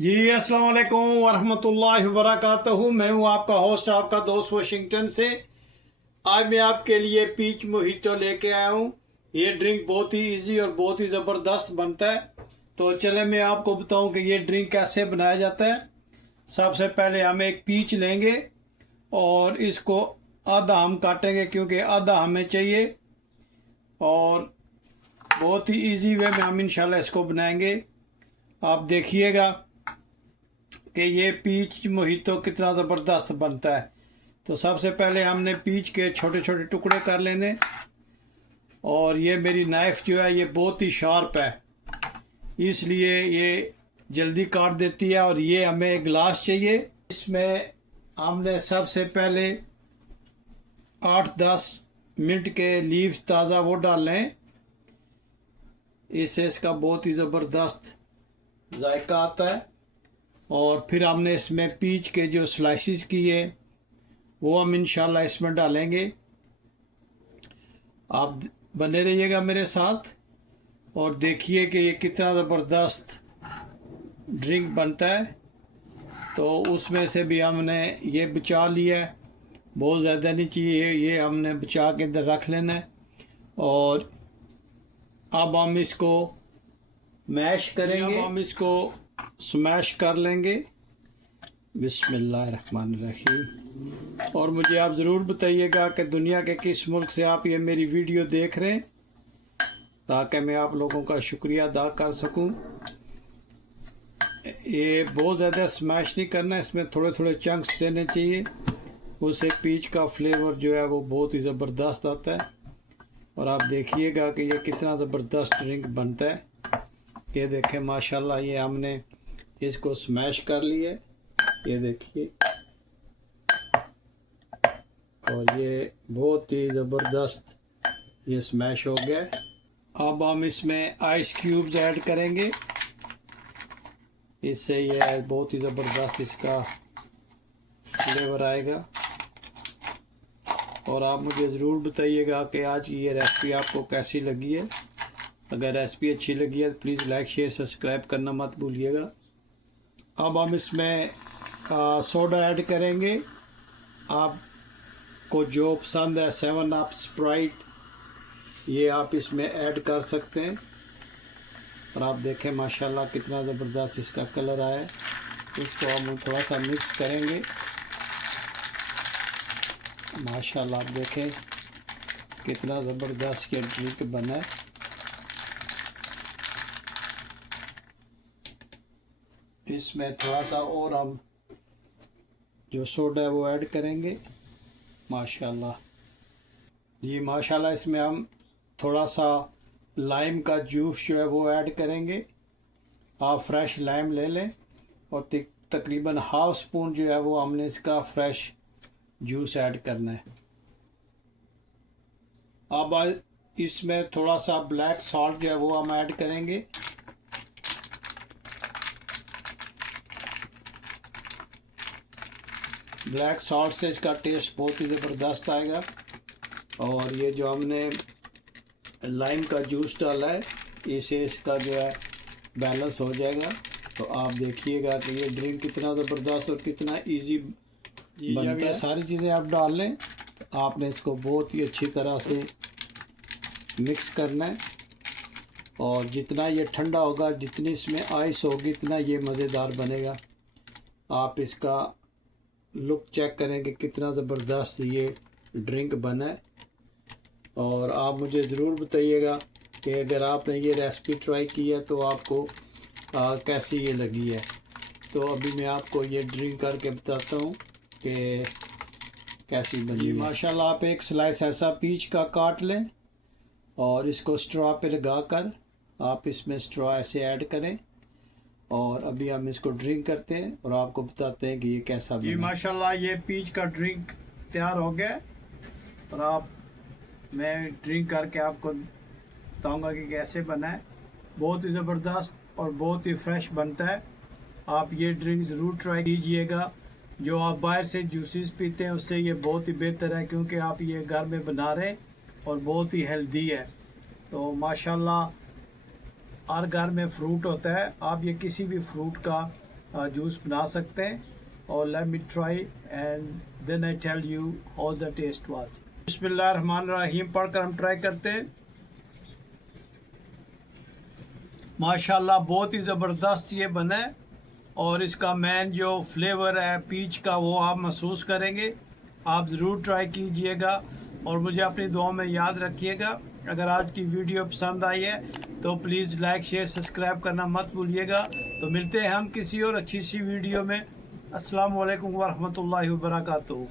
जी अस्सलाम वालेकुम वरहमतुल्लाहि वबरकातुहू। मैं हूं आपका होस्ट, आपका दोस्त वाशिंगटन से। आज मैं आपके लिए पीच मोहितो लेके आया हूं। ये ड्रिंक बहुत ही इजी और बहुत ही ज़बरदस्त बनता है। तो चले मैं आपको बताऊं कि ये ड्रिंक कैसे बनाया जाता है। सबसे पहले हम एक पीच लेंगे और इसको आधा हम काटेंगे क्योंकि आधा हमें चाहिए। और बहुत ही इजी वे में हम इंशाल्लाह इसको बनाएंगे। आप देखिएगा कि ये पीच मोहितो कितना ज़बरदस्त बनता है। तो सबसे पहले हमने पीच के छोटे छोटे टुकड़े कर लेने। और ये मेरी नाइफ़ जो है ये बहुत ही शार्प है, इसलिए ये जल्दी काट देती है। और ये हमें ग्लास चाहिए। इसमें हमने सबसे पहले 8-10 मिनट के लीव्स ताज़ा वो डाल लें। इससे इसका बहुत ही ज़बरदस्त जायका आता है। और फिर हमने इसमें पीच के जो स्लाइसिस किए वो हम इंशाल्लाह इसमें डालेंगे। आप बने रहिएगा मेरे साथ और देखिए कि ये कितना ज़बरदस्त ड्रिंक बनता है। तो उसमें से भी हमने ये बचा लिया है, बहुत ज़्यादा नहीं चाहिए, ये हमने बचा के इधर रख लेना है। और अब हम इसको मैश करेंगे, अब हम इसको स्मैश कर लेंगे। बिस्मिल्लाहिर्रहमानिर्रहीम। और मुझे आप ज़रूर बताइएगा कि दुनिया के किस मुल्क से आप ये मेरी वीडियो देख रहे हैं, ताकि मैं आप लोगों का शुक्रिया अदा कर सकूं। ये बहुत ज़्यादा स्मैश नहीं करना, इसमें थोड़े थोड़े चंक्स देने चाहिए। उससे पीच का फ्लेवर जो है वो बहुत ही ज़बरदस्त आता है। और आप देखिएगा कि ये कितना ज़बरदस्त ड्रिंक बनता है। ये देखें माशाल्लाह, ये हमने इसको स्मैश कर लिया, ये देखिए। और ये बहुत ही ज़बरदस्त ये स्मैश हो गया। अब हम इसमें आइस क्यूब्स ऐड करेंगे, इससे ये बहुत ही ज़बरदस्त इसका फ्लेवर आएगा। और आप मुझे ज़रूर बताइएगा कि आज की ये रेसिपी आपको कैसी लगी है। अगर रेसिपी अच्छी लगी है तो प्लीज़ लाइक शेयर सब्सक्राइब करना मत भूलिएगा। अब हम इसमें सोडा ऐड करेंगे। आपको जो पसंद है 7 अप, स्प्राइट, ये आप इसमें ऐड कर सकते हैं। और आप देखें माशाल्लाह कितना ज़बरदस्त इसका कलर आया है। इसको हम थोड़ा सा मिक्स करेंगे। माशाल्लाह आप देखें कितना ज़बरदस्त ये ड्रिंक बना है। इसमें थोड़ा सा और हम जो सोडा है वो ऐड करेंगे। माशाल्लाह जी माशाल्लाह। इसमें हम थोड़ा सा लाइम का जूस जो है वो ऐड करेंगे। आप फ्रेश लाइम ले लें और तकरीबन हाफ स्पून जो है वो हमने इसका फ्रेश जूस ऐड करना है। अब इसमें थोड़ा सा ब्लैक सॉल्ट जो है वो हम ऐड करेंगे। ब्लैक सॉल्ट से इसका टेस्ट बहुत ही ज़बरदस्त आएगा। और ये जो हमने लाइम का जूस डाला है, इससे इसका जो है बैलेंस हो जाएगा। तो आप देखिएगा कि ये ड्रिंक कितना ज़बरदस्त और कितना इजी बनता है। सारी चीज़ें आप डाल लें, आपने इसको बहुत ही अच्छी तरह से मिक्स करना है। और जितना ये ठंडा होगा, जितनी इसमें आइस होगी, इतना ये मज़ेदार बनेगा। आप इसका लुक चेक करें कि कितना ज़बरदस्त ये ड्रिंक बना है। और आप मुझे ज़रूर बताइएगा कि अगर आपने ये रेसिपी ट्राई की है तो आपको कैसी ये लगी है। तो अभी मैं आपको ये ड्रिंक करके बताता हूँ कि कैसी बनी है। माशाल्लाह आप एक स्लाइस ऐसा पीच का काट लें और इसको स्ट्रॉ पे लगा कर आप इसमें स्ट्रॉ ऐसे ऐड करें। और अभी हम इसको ड्रिंक करते हैं और आपको बताते हैं कि ये कैसा बना। जी माशाल्लाह ये पीच का ड्रिंक तैयार हो गया। और मैं ड्रिंक करके आपको बताऊंगा कि कैसे बना है। बहुत ही ज़बरदस्त और बहुत ही फ्रेश बनता है। आप ये ड्रिंक ज़रूर ट्राई कीजिएगा। जो आप बाहर से जूसेस पीते हैं उससे ये बहुत ही बेहतर है, क्योंकि आप ये घर में बना रहे हैं और बहुत ही हेल्दी है। तो माशाल्लाह हर घर में फ्रूट होता है। आप ये किसी भी फ्रूट का जूस बना सकते हैं। और let me try and then I tell you how the taste was. बिस्मिल्लाहिर्रहमानिर्रहीम पढ़कर हम ट्राई करते हैं। माशाल्लाह बहुत ही ज़बरदस्त ये बना है और इसका मेन जो फ्लेवर है पीच का वो आप महसूस करेंगे। आप ज़रूर ट्राई कीजिएगा और मुझे अपनी दुआ में याद रखिएगा। अगर आज की वीडियो पसंद आई है तो प्लीज़ लाइक शेयर सब्सक्राइब करना मत भूलिएगा। तो मिलते हैं हम किसी और अच्छी सी वीडियो में। अस्सलाम वालेकुम वरहमतुल्लाहि वबरकातुहू।